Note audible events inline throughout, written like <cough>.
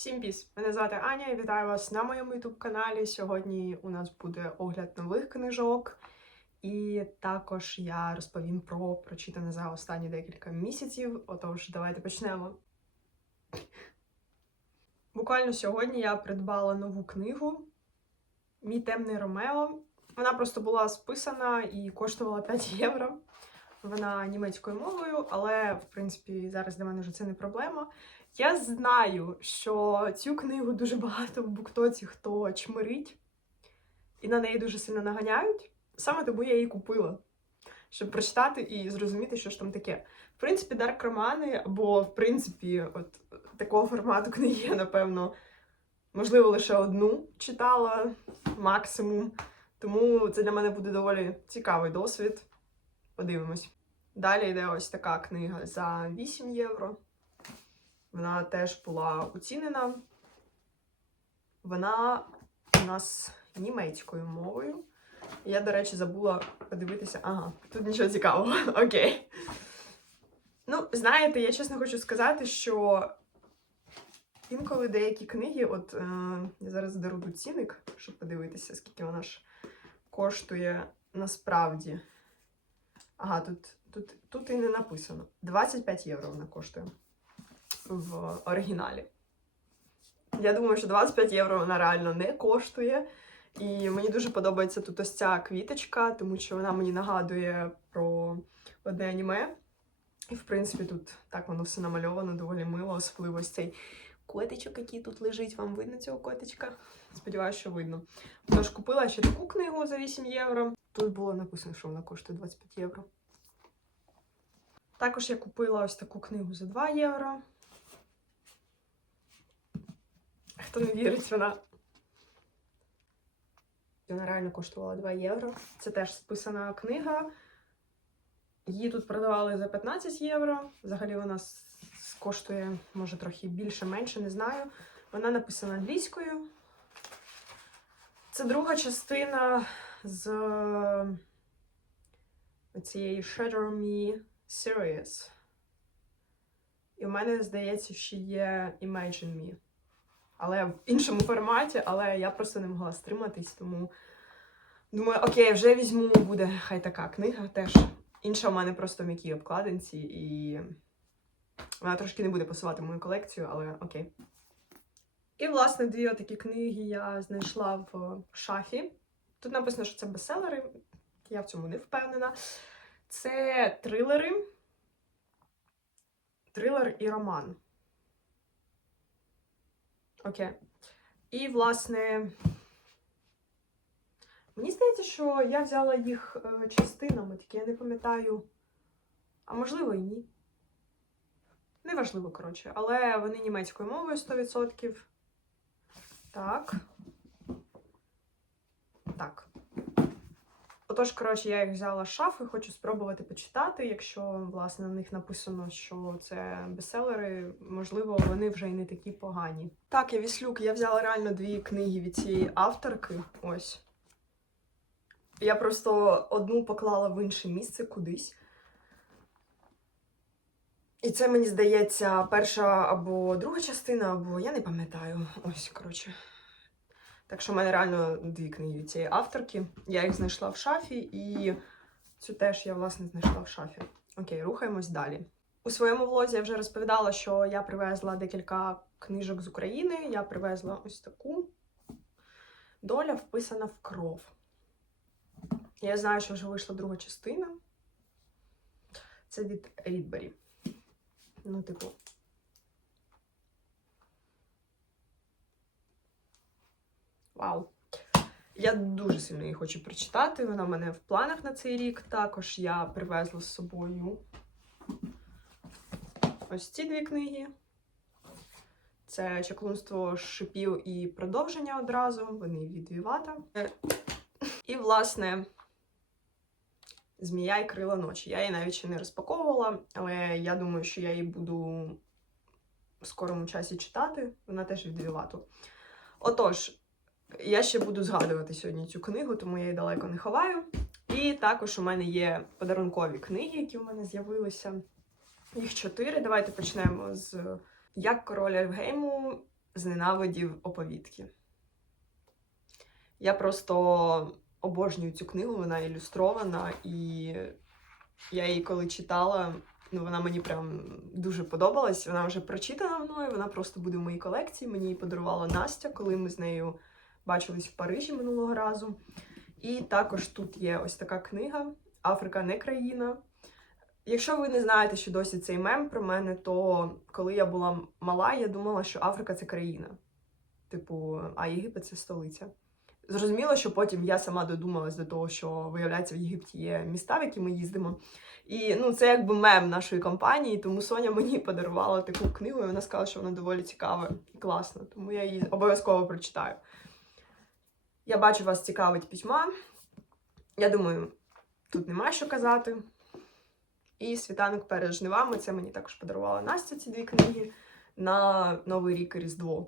Всім піс! Мене звати Аня і вітаю вас на моєму youtube каналі. Сьогодні у нас буде огляд нових книжок, і також я розповім про прочитане за останні декілька місяців. Отож, давайте почнемо. Буквально сьогодні я придбала нову книгу Мій темний Ромео. Вона просто була списана і коштувала 5 євро. Вона німецькою мовою, але в принципі зараз для мене вже це не проблема. Я знаю, що цю книгу дуже багато в буктоці хто чмирить, і на неї дуже сильно наганяють. Саме тому я її купила, щоб прочитати і зрозуміти, що ж там таке. В принципі, дарк романи, або, в принципі, от такого формату книги я, напевно, можливо, лише одну читала максимум. Тому це для мене буде доволі цікавий досвід. Подивимось. Далі йде ось така книга за 8 євро. Вона теж була оцінена. Вона у нас німецькою мовою. Я, до речі, забула подивитися. Ага, тут нічого цікавого. <laughs> Окей. Ну, знаєте, я чесно хочу сказати, що інколи деякі книги, от е, я зараз дару тут цінник, щоб подивитися, скільки вона ж коштує насправді. Ага, тут, тут, тут і не написано. 25 євро вона коштує в оригіналі. Я думаю, що 25 євро вона реально не коштує. І мені дуже подобається тут ось ця квіточка, тому що вона мені нагадує про одне аніме. І, в принципі, тут так воно все намальовано, доволі мило, особливо цей котичок, який тут лежить. Вам видно цього котичка? Сподіваюся, що видно. Тож купила ще таку книгу за 8 євро. Тут було написано, що вона коштує 25 євро. Також я купила ось таку книгу за 2 євро. Хто не вірить, вона. Вона реально коштувала 2 євро. Це теж списана книга. Її тут продавали за 15 євро. Взагалі вона коштує, може, трохи більше, менше, не знаю. Вона написана англійською. Це друга частина з цієї Shadow Me Series. І в мене, здається, ще є Imagine Me. Але в іншому форматі, але я просто не могла стриматись, тому думаю, окей, вже візьму, буде хай така книга теж. Інша в мене просто в м'якій обкладинці, і вона трошки не буде пасувати мою колекцію, але окей. І, власне, дві такі книги я знайшла в шафі. Тут написано, що це бестселери. Я в цьому не впевнена. Це трилери. Трилер і роман. Окей. І, власне, мені здається, що я взяла їх е, частинами, тільки я не пам'ятаю. А можливо, і ні. Неважливо, коротше. Але вони німецькою мовою 100%. Так. Так. Отож, коротше, я їх взяла з шафи, хочу спробувати почитати. Якщо, власне, на них написано, що це бестселери, можливо, вони вже й не такі погані. Так, я віслюк, я взяла реально дві книги від цієї авторки. Ось. Я просто одну поклала в інше місце кудись. І це, мені здається, перша або друга частина, або я не пам'ятаю. Ось, коротше. Так що в мене реально дві книги від цієї авторки. Я їх знайшла в шафі, і цю теж я, власне, знайшла в шафі. Окей, рухаємось далі. У своєму влозі я вже розповідала, що я привезла декілька книжок з України. Я привезла ось таку. Доля вписана в кров. Я знаю, що вже вийшла друга частина. Це від Рідбері. Ну, типу. Вау. Я дуже сильно її хочу прочитати. Вона в мене в планах на цей рік. Також я привезла з собою ось ці дві книги. Це чаклунство шипів і продовження одразу. Вони від Вівата. І, власне, Змія і крила ночі. Я її навіть ще не розпаковувала, але я думаю, що я її буду в скорому часі читати. Вона теж від Вівату. Отож, я ще буду згадувати сьогодні цю книгу, тому я її далеко не ховаю. І також у мене є подарункові книги, які у мене з'явилися. Їх чотири. Давайте почнемо з Як король Ельфгейму зненавидів оповідки. Я просто обожнюю цю книгу, вона ілюстрована, і я її коли читала, ну вона мені прям дуже подобалась. Вона вже прочитана мною, вона просто буде в моїй колекції. Мені її подарувала Настя, коли ми з нею бачились в Парижі минулого разу. І також тут є ось така книга Африка не країна. Якщо ви не знаєте, що досі цей мем про мене, то коли я була мала, я думала, що Африка це країна. Типу, а Єгипет це столиця. Зрозуміло, що потім я сама додумалась до того, що виявляється, в Єгипті є міста, в які ми їздимо. І ну, це якби мем нашої компанії, тому Соня мені подарувала таку книгу, і вона сказала, що вона доволі цікава і класна, тому я її обов'язково прочитаю. Я бачу, вас цікавить пітьма. Я думаю, тут нема що казати. І світанок перед жнивами. Це мені також подарувала Настя ці дві книги на Новий рік і Різдво.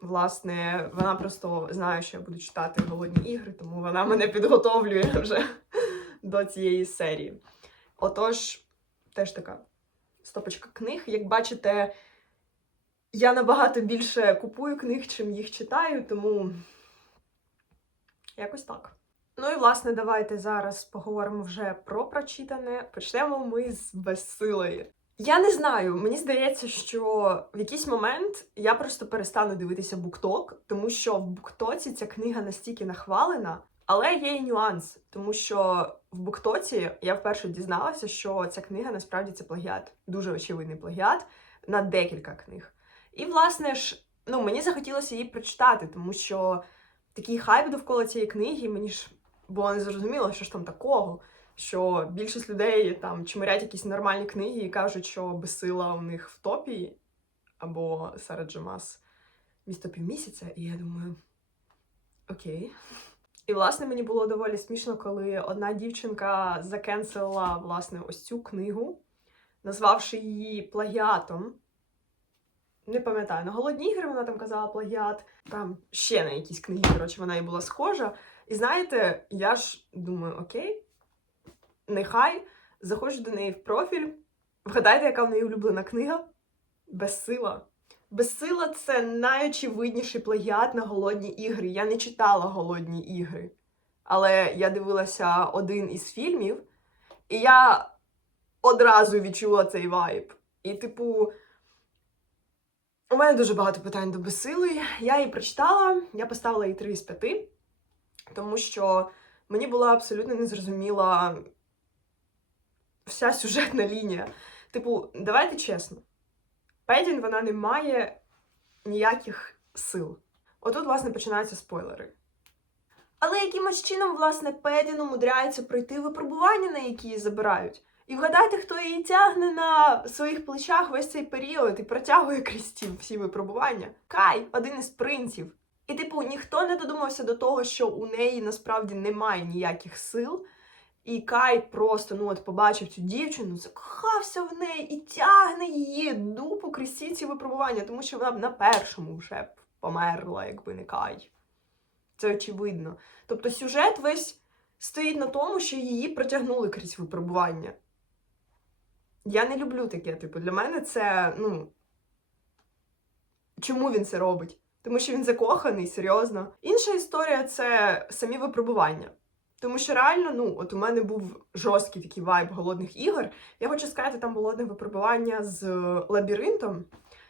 Власне, вона просто знає, що я буду читати голодні ігри, тому вона мене підготовлює вже до цієї серії. Отож, теж така стопочка книг. Як бачите, я набагато більше купую книг, чим їх читаю, тому якось так. Ну і власне, давайте зараз поговоримо вже про прочитане. Почнемо ми з безсилої. Я не знаю, мені здається, що в якийсь момент я просто перестану дивитися букток, тому що в буктоці ця книга настільки нахвалена, але є і нюанс, тому що в буктоці я вперше дізналася, що ця книга насправді це плагіат, дуже очевидний плагіат на декілька книг. І, власне ж, ну мені захотілося її прочитати, тому що такий хайп довкола цієї книги, мені ж було не зрозуміло, що ж там такого. Що більшість людей там чмирять якісь нормальні книги і кажуть, що безсила у них в топі або серед Джамас місто півмісяця, і я думаю, окей. І власне мені було доволі смішно, коли одна дівчинка закенселила власне ось цю книгу, назвавши її плагіатом. Не пам'ятаю, на голодні ігри вона там казала плагіат, там ще на якісь книги, коротше, вона і була схожа. І знаєте, я ж думаю, окей, нехай заходжу до неї в профіль. Вгадайте, яка в неї улюблена книга? Безсила. Безсила це найочевидніший плагіат на голодні ігри. Я не читала голодні ігри, але я дивилася один із фільмів, і я одразу відчула цей вайб. І, типу, у мене дуже багато питань до безсили. Я її прочитала, я поставила їй 3 з 5, тому що мені була абсолютно незрозуміла вся сюжетна лінія. Типу, давайте чесно, Педін вона не має ніяких сил. Отут, власне, починаються спойлери. Але якимось чином, власне, Педін умудряється пройти випробування, на які її забирають. І вгадайте, хто її тягне на своїх плечах весь цей період і протягує крізь ті всі випробування. Кай, один із принців. І, типу, ніхто не додумався до того, що у неї насправді немає ніяких сил. І Кай просто ну от побачив цю дівчину, закохався в неї і тягне її дупу крізь всі ці випробування, тому що вона б на першому вже б померла, якби не Кай. Це очевидно. Тобто сюжет весь стоїть на тому, що її протягнули крізь випробування. Я не люблю таке, типу, для мене це, ну. Чому він це робить? Тому що він закоханий, серйозно. Інша історія це самі випробування. Тому що реально, ну, от у мене був жорсткий такий вайб голодних ігор. Я хочу сказати, там було одне випробування з лабіринтом.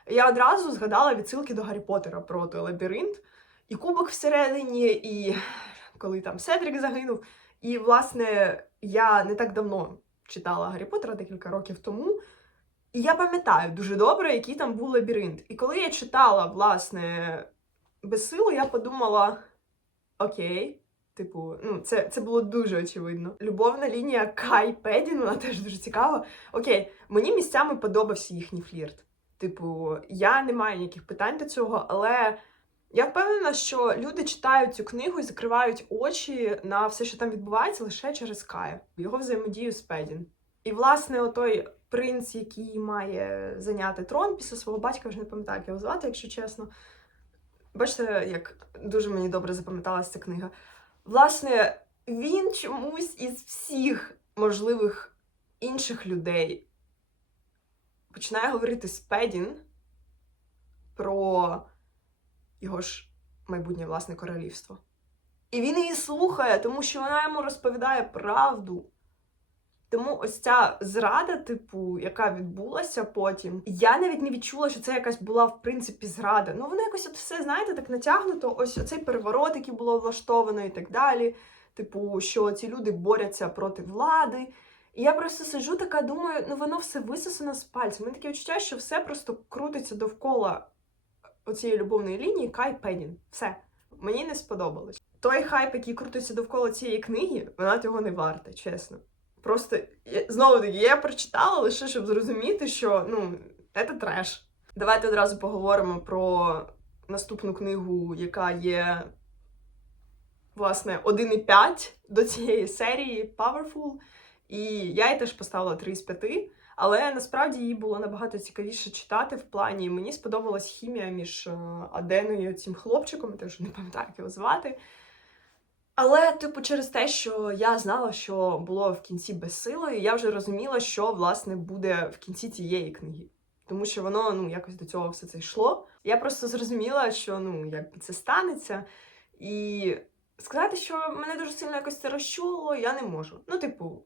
Я одразу згадала відсилки до Гаррі Поттера про той лабіринт, і кубок всередині, і коли там Седрік загинув. І, власне, я не так давно читала Гаррі Поттера декілька років тому. І я пам'ятаю дуже добре, який там був лабіринт. І коли я читала, власне, безсилу, я подумала: окей. Типу, ну, це це було дуже очевидно. Любовна лінія Кай Педін, вона теж дуже цікава. Окей, мені місцями подобався їхній флірт. Типу, я не маю ніяких питань до цього, але я впевнена, що люди читають цю книгу і закривають очі на все, що там відбувається, лише через Кая, його взаємодію з Педін. І, власне, отой принц, який має зайняти трон після свого батька, вже не пам'ятаю, як його звати, якщо чесно. Бачите, як дуже мені добре запам'яталася ця книга. Власне, він чомусь із всіх можливих інших людей починає говорити з Педін про його ж майбутнє власне королівство. І він її слухає, тому що вона йому розповідає правду. Тому ось ця зрада, типу, яка відбулася потім, я навіть не відчула, що це якась була в принципі зрада. Ну воно якось от все, знаєте, так натягнуто. Ось оцей переворот, який було влаштовано, і так далі. Типу, що ці люди борються проти влади. І я просто сиджу така, думаю, ну воно все висосано з пальця. У мене таке відчуття, що все просто крутиться довкола оцієї любовної лінії Кай Пенін. Все. Мені не сподобалось. Той хайп, який крутиться довкола цієї книги, вона того не варта, чесно. Просто знову таки, я прочитала лише, щоб зрозуміти, що ну, це треш. Давайте одразу поговоримо про наступну книгу, яка є, власне, 1,5 до цієї серії Powerful. І я їй теж поставила 3 з 5. Але насправді їй було набагато цікавіше читати в плані. Мені сподобалась хімія між е, Аденою і цим хлопчиком, я теж не пам'ятаю, як його звати. Але, типу, через те, що я знала, що було в кінці безсилою, я вже розуміла, що власне буде в кінці цієї книги. Тому що воно ну якось до цього все це йшло. Я просто зрозуміла, що ну якби це станеться. І сказати, що мене дуже сильно якось це розчулило, я не можу. Ну, типу,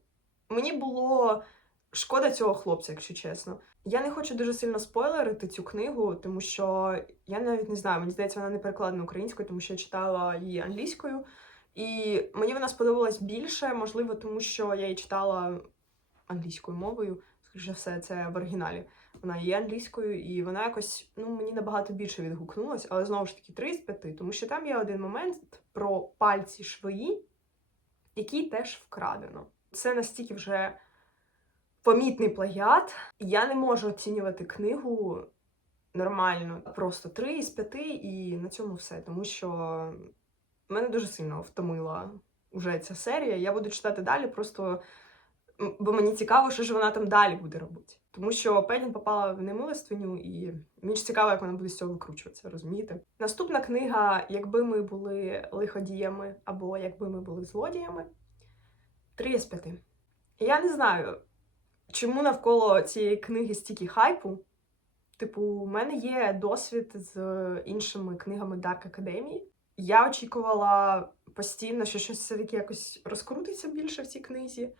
мені було шкода цього хлопця, якщо чесно. Я не хочу дуже сильно спойлерити цю книгу, тому що я навіть не знаю, мені здається, вона не перекладена українською, тому що я читала її англійською. І мені вона сподобалась більше, можливо, тому що я її читала англійською мовою. Скоріше все, це в оригіналі. Вона є англійською, і вона якось ну, мені набагато більше відгукнулась, але знову ж таки 3 з 5, тому що там є один момент про пальці швеї, який теж вкрадено. Це настільки вже помітний плагіат. Я не можу оцінювати книгу нормально, просто 3 із 5, і на цьому все, тому що мене дуже сильно втомила вже ця серія. Я буду читати далі, просто бо мені цікаво, що ж вона там далі буде робити. Тому що Пенін попала в немилостиню, і мені ж цікаво, як вона буде з цього викручуватися, розумієте? Наступна книга Якби ми були лиходіями або Якби ми були злодіями. Три з п'яти. Я не знаю, чому навколо цієї книги стільки хайпу. Типу, у мене є досвід з іншими книгами Dark Academy. Я очікувала постійно, що щось все-таки якось розкрутиться більше в цій книзі.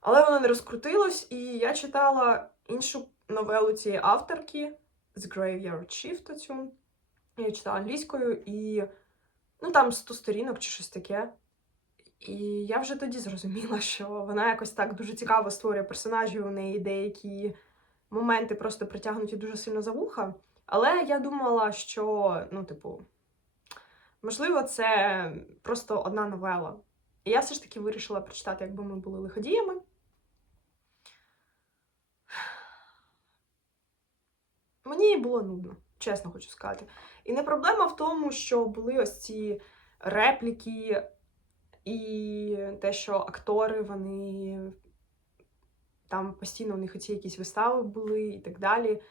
Але воно не розкрутилось, і я читала іншу новелу цієї авторки з Graveyard Shift цю. Я читала англійською, і ну там 100 сторінок чи щось таке. І я вже тоді зрозуміла, що вона якось так дуже цікаво створює персонажів, у неї деякі моменти просто притягнуті дуже сильно за вуха. Але я думала, що, ну, типу, можливо, це просто одна новела. І я все ж таки вирішила прочитати, якби ми були лиходіями. Мені було нудно, чесно хочу сказати. І не проблема в тому, що були ось ці репліки, і те, що актори, вони там постійно у них оці якісь вистави були і так далі.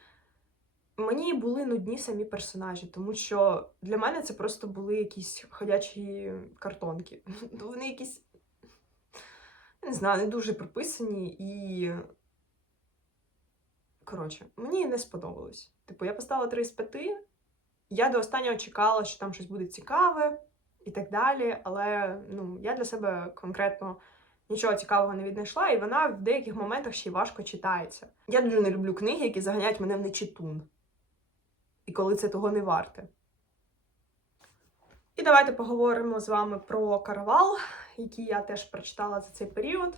Мені були нудні самі персонажі, тому що для мене це просто були якісь ходячі картонки. <laughs> Вони якісь, я не знаю, не дуже прописані і. Коротше, мені не сподобалось. Типу, я поставила 3 з 5. Я до останнього чекала, що там щось буде цікаве і так далі. Але ну, я для себе конкретно нічого цікавого не віднайшла, і вона в деяких моментах ще й важко читається. Я дуже не люблю книги, які заганяють мене в нечитун. І коли це того не варте. І давайте поговоримо з вами про каравал, який я теж прочитала за цей період.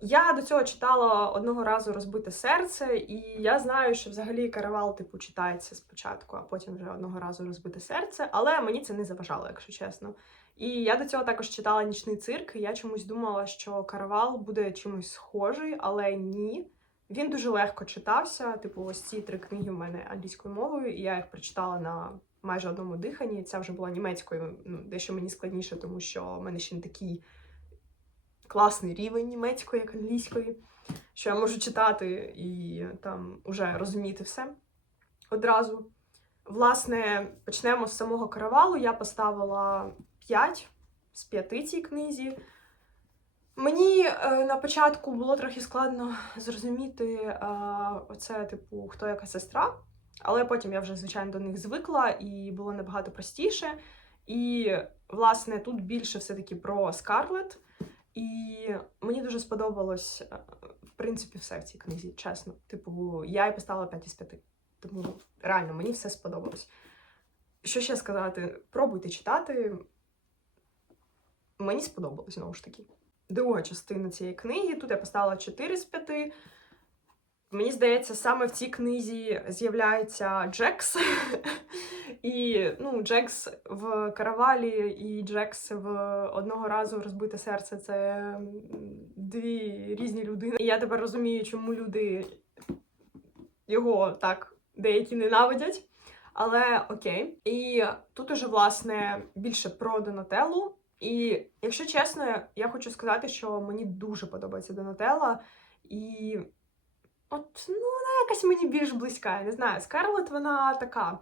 Я до цього читала одного разу розбите серце, і я знаю, що взагалі каравал, типу, читається спочатку, а потім вже одного разу розбите серце, але мені це не заважало, якщо чесно. І я до цього також читала нічний цирк. і Я чомусь думала, що каравал буде чимось схожий, але ні. Він дуже легко читався. Типу, ось ці три книги в мене англійською мовою, і я їх прочитала на майже одному диханні. Ця вже була німецькою, ну, дещо мені складніше, тому що в мене ще не такий класний рівень німецької, як англійської, що я можу читати і там уже розуміти все одразу. Власне, почнемо з самого каравалу. Я поставила 5 з 5 цій книзі. Мені е, на початку було трохи складно зрозуміти е, оце, типу, хто яка сестра. Але потім я вже, звичайно, до них звикла і було набагато простіше. І, власне, тут більше все-таки про Скарлет. І мені дуже сподобалось, е, в принципі, все в цій книзі, чесно. Типу, я їй поставила 5 із 5. Тому реально мені все сподобалось. Що ще сказати? Пробуйте читати. Мені сподобалось знову ж таки. Друга частина цієї книги. Тут я поставила 4 з 5. Мені здається, саме в цій книзі з'являється Джекс. <laughs> І ну, Джекс в каравалі і Джекс в одного разу розбите серце це дві різні людини. І я тепер розумію, чому люди його так деякі ненавидять. Але окей. І тут уже, власне, більше про Донателлу. І якщо чесно, я хочу сказати, що мені дуже подобається Донателла. І от, ну, вона якась мені більш близька. Я не знаю. Скарлет, вона така.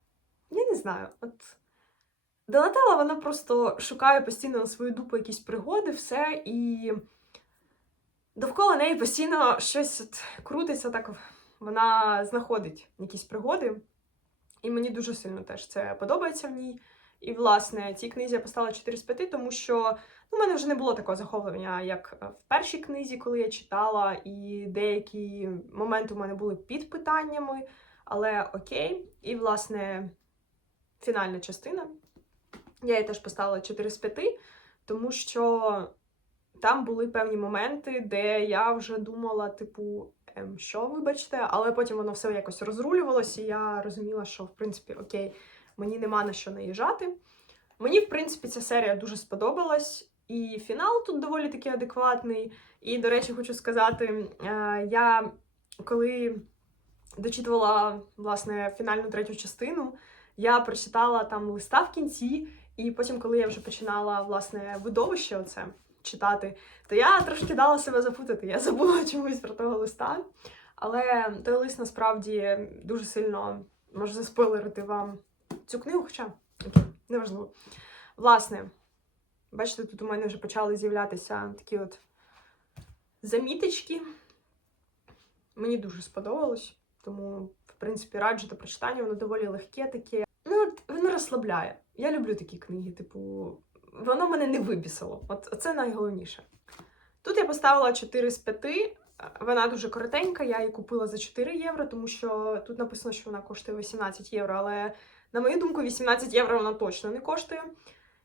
Я не знаю. От Донателла, вона просто шукає постійно на свою дупу якісь пригоди, все, і довкола неї постійно щось от крутиться, так вона знаходить якісь пригоди. І мені дуже сильно теж це подобається в ній. І, власне, цій книзі я поставила 4 з 5, тому що ну, в мене вже не було такого захоплення, як в першій книзі, коли я читала, і деякі моменти у мене були під питаннями, але окей. І, власне, фінальна частина. Я їй теж поставила 4 з 5, тому що там були певні моменти, де я вже думала, типу, ем, що, вибачте, але потім воно все якось розрулювалося, і я розуміла, що, в принципі, окей, мені нема на що наїжджати. Мені, в принципі, ця серія дуже сподобалась, і фінал тут доволі таки адекватний. І, до речі, хочу сказати, е, я коли дочитувала власне фінальну третю частину, я прочитала там листа в кінці, і потім, коли я вже починала власне видовище оце читати, то я трошки дала себе запутати. Я забула <laughs> чомусь про того листа. Але той лист насправді дуже сильно може заспойлерити вам цю книгу, хоча окей, неважливо. Власне, бачите, тут у мене вже почали з'являтися такі от заміточки. Мені дуже сподобалось, тому, принципі, раджу до прочитання, воно доволі легке таке. Ну, от, воно розслабляє. Я люблю такі книги, типу, воно мене не вибісило. От це найголовніше. Тут я поставила 4 з 5. Вона дуже коротенька, я її купила за 4 євро, тому що тут написано, що вона коштує 18 євро, але, на мою думку, 18 євро вона точно не коштує.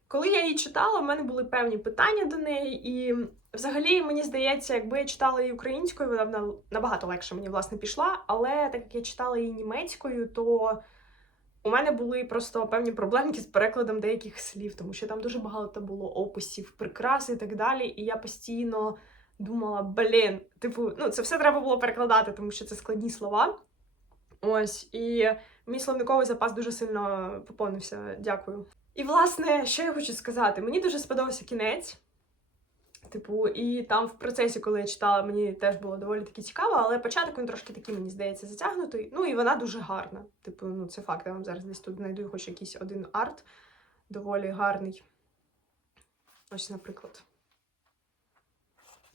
Коли я її читала, в мене були певні питання до неї, і взагалі мені здається, якби я читала її українською, вона б набагато легше мені власне пішла. Але так як я читала її німецькою, то у мене були просто певні проблемки з перекладом деяких слів, тому що там дуже багато було описів, прикрас і так далі. І я постійно думала, блін, типу, ну це все треба було перекладати, тому що це складні слова. Ось, і мій словниковий запас дуже сильно поповнився. Дякую. І, власне, що я хочу сказати? Мені дуже сподобався кінець. Типу, і там в процесі, коли я читала, мені теж було доволі таки цікаво, але початок він трошки такий, мені здається, затягнутий. Ну і вона дуже гарна. Типу, ну це факт. Я вам зараз десь тут знайду хоч якийсь один арт доволі гарний. Ось, наприклад.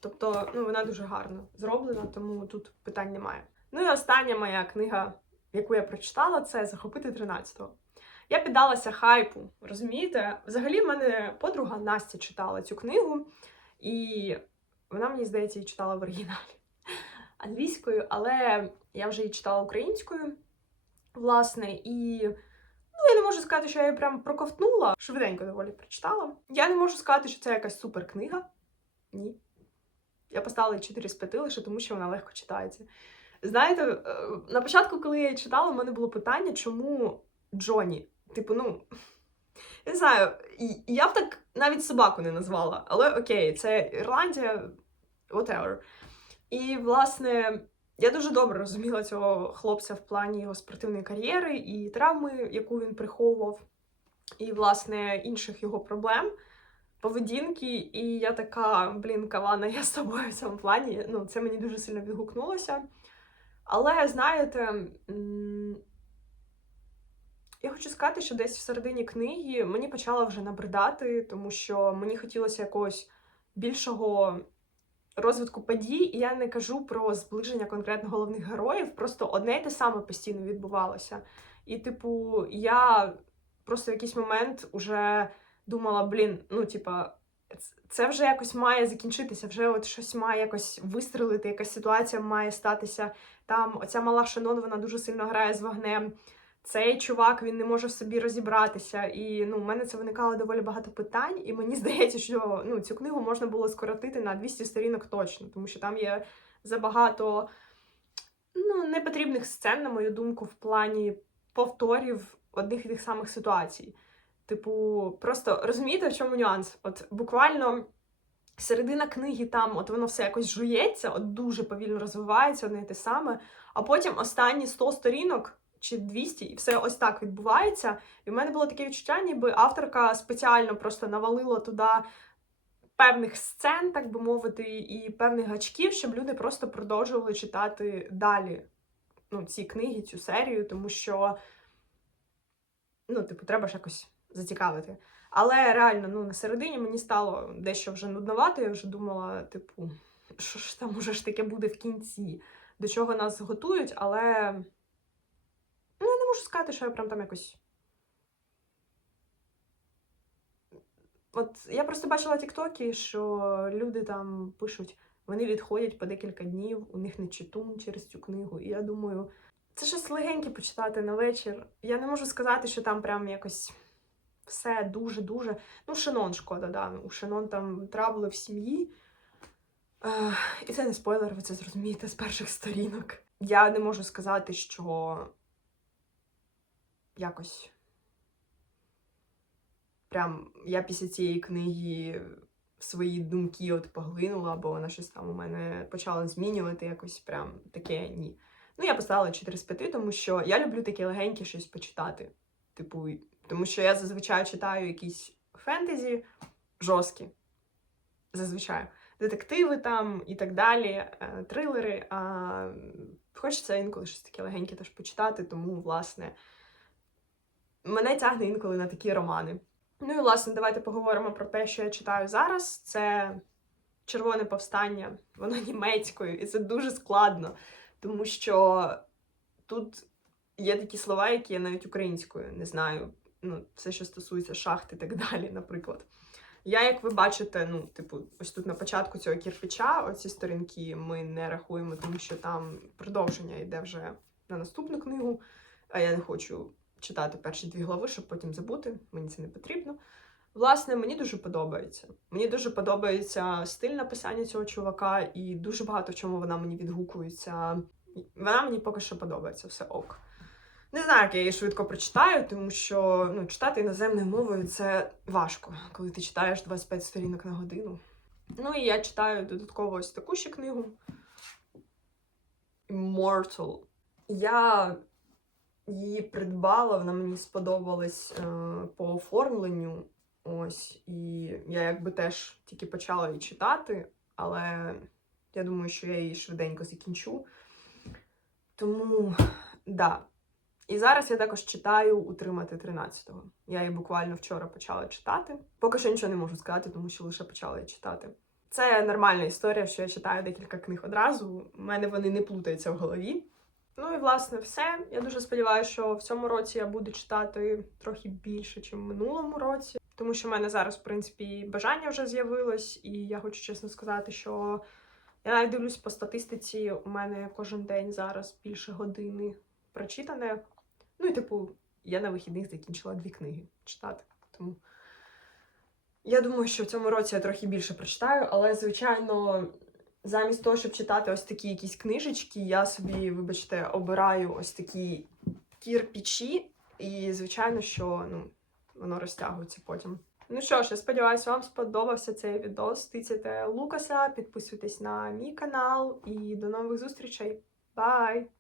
Тобто, ну, вона дуже гарно зроблена, тому тут питань немає. Ну і остання моя книга, яку я прочитала, це Захопити 13-го. Я піддалася хайпу, розумієте? Взагалі, в мене подруга Настя читала цю книгу, і вона, мені здається, її читала в оригіналі <laughs> англійською, але я вже її читала українською, власне, і ну, я не можу сказати, що я її прям проковтнула, швиденько доволі прочитала. Я не можу сказати, що це якась супер книга. Ні. Я поставила їй 4 з 5 лише тому, що вона легко читається. Знаєте, е, на початку, коли я її читала, в мене було питання, чому Джоні? Типу, ну. Не знаю, я б так навіть собаку не назвала, але окей, це Ірландія, whatever. І, власне, я дуже добре розуміла цього хлопця в плані його спортивної кар'єри і травми, яку він приховував, і, власне, інших його проблем, поведінки. І я така, блін, Кавана, я з тобою в цьому плані. Ну, це мені дуже сильно відгукнулося. Але, знаєте, я хочу сказати, що десь в середині книги мені почало вже набридати, тому що мені хотілося якогось більшого розвитку подій, і я не кажу про зближення конкретно головних героїв, просто одне й те саме постійно відбувалося. І, типу, я просто в якийсь момент уже думала: блін, ну, типа, це вже якось має закінчитися, вже от щось має якось вистрелити, якась ситуація має статися. Там оця мала Шанон, вона дуже сильно грає з вогнем. Цей чувак він не може в собі розібратися. І ну, в мене це виникало доволі багато питань, і мені <laughs> здається, що ну, цю книгу можна було скоротити на 200 сторінок точно, тому що там є забагато ну, непотрібних сцен, на мою думку, в плані повторів одних і тих самих ситуацій. Типу, просто розумієте, в чому нюанс? От буквально середина книги там, от воно все якось жується, от дуже повільно розвивається одне і те саме, а потім останні 100 сторінок чи 200, і все ось так відбувається. І в мене було таке відчуття, ніби авторка спеціально просто навалила туди певних сцен, так би мовити, і певних гачків, щоб люди просто продовжували читати далі ну, ці книги, цю серію, тому що, ну, типу, треба ж якось зацікавити. Але реально, ну, на середині мені стало дещо вже нудновато, я вже думала, типу, що ж там уже ж таке буде в кінці, до чого нас готують, але можу сказати, що я прям там якось. От я просто бачила тіктоки, що люди там пишуть, вони відходять по декілька днів, у них не читун через цю книгу. І я думаю, це щось легеньке почитати на вечір. Я не можу сказати, що там прям якось все дуже-дуже. Ну, Шенон шкода, да. У Шенон там трабли в сім'ї. І це не спойлер, ви це зрозумієте з перших сторінок. Я не можу сказати, що якось. Прям я після цієї книги свої думки от поглинула, бо вона щось там у мене почала змінювати якось прям таке ні. Ну, я поставила 4 з 5, тому що я люблю таке легеньке щось почитати. Типу, тому що я зазвичай читаю якісь фентезі жорсткі. Зазвичай. Детективи там і так далі, е, трилери. А хочеться інколи щось таке легеньке теж почитати, тому, власне, мене тягне інколи на такі романи. Ну і власне, давайте поговоримо про те, що я читаю зараз. Це Червоне повстання, воно німецькою, і це дуже складно, тому що тут є такі слова, які я навіть українською не знаю. Ну, все, що стосується шахт і так далі, наприклад. Я, як ви бачите, ну, типу, ось тут на початку цього кірпича, оці сторінки ми не рахуємо, тому що там продовження йде вже на наступну книгу, а я не хочу читати перші дві глави, щоб потім забути. Мені це не потрібно. Власне, мені дуже подобається. Мені дуже подобається стиль написання цього чувака, і дуже багато в чому вона мені відгукується. Вона мені поки що подобається, все ок. Не знаю, як я її швидко прочитаю, тому що ну, читати іноземною мовою це важко, коли ти читаєш 25 сторінок на годину. Ну і я читаю додатково ось таку ще книгу Immortal. Я її придбала, вона мені сподобалась е, по оформленню. Ось, і я якби теж тільки почала її читати, але я думаю, що я її швиденько закінчу. Тому, да. І зараз я також читаю Утримати 13-го. Я її буквально вчора почала читати. Поки що нічого не можу сказати, тому що лише почала її читати. Це нормальна історія, що я читаю декілька книг одразу. У мене вони не плутаються в голові. Ну і власне все. Я дуже сподіваюся, що в цьому році я буду читати трохи більше, ніж в минулому році. Тому що в мене зараз, в принципі, бажання вже з'явилось, і я хочу чесно сказати, що я навіть дивлюсь по статистиці, у мене кожен день зараз більше години прочитане. Ну і, типу, я на вихідних закінчила дві книги читати. Тому я думаю, що в цьому році я трохи більше прочитаю, але, звичайно, замість того, щоб читати ось такі якісь книжечки, я собі, вибачте, обираю ось такі кірпічі, і, звичайно, що ну, воно розтягується потім. Ну що ж, я сподіваюся, вам сподобався цей відос. Тицяйте Лукаса, підписуйтесь на мій канал і до нових зустрічей. Бай!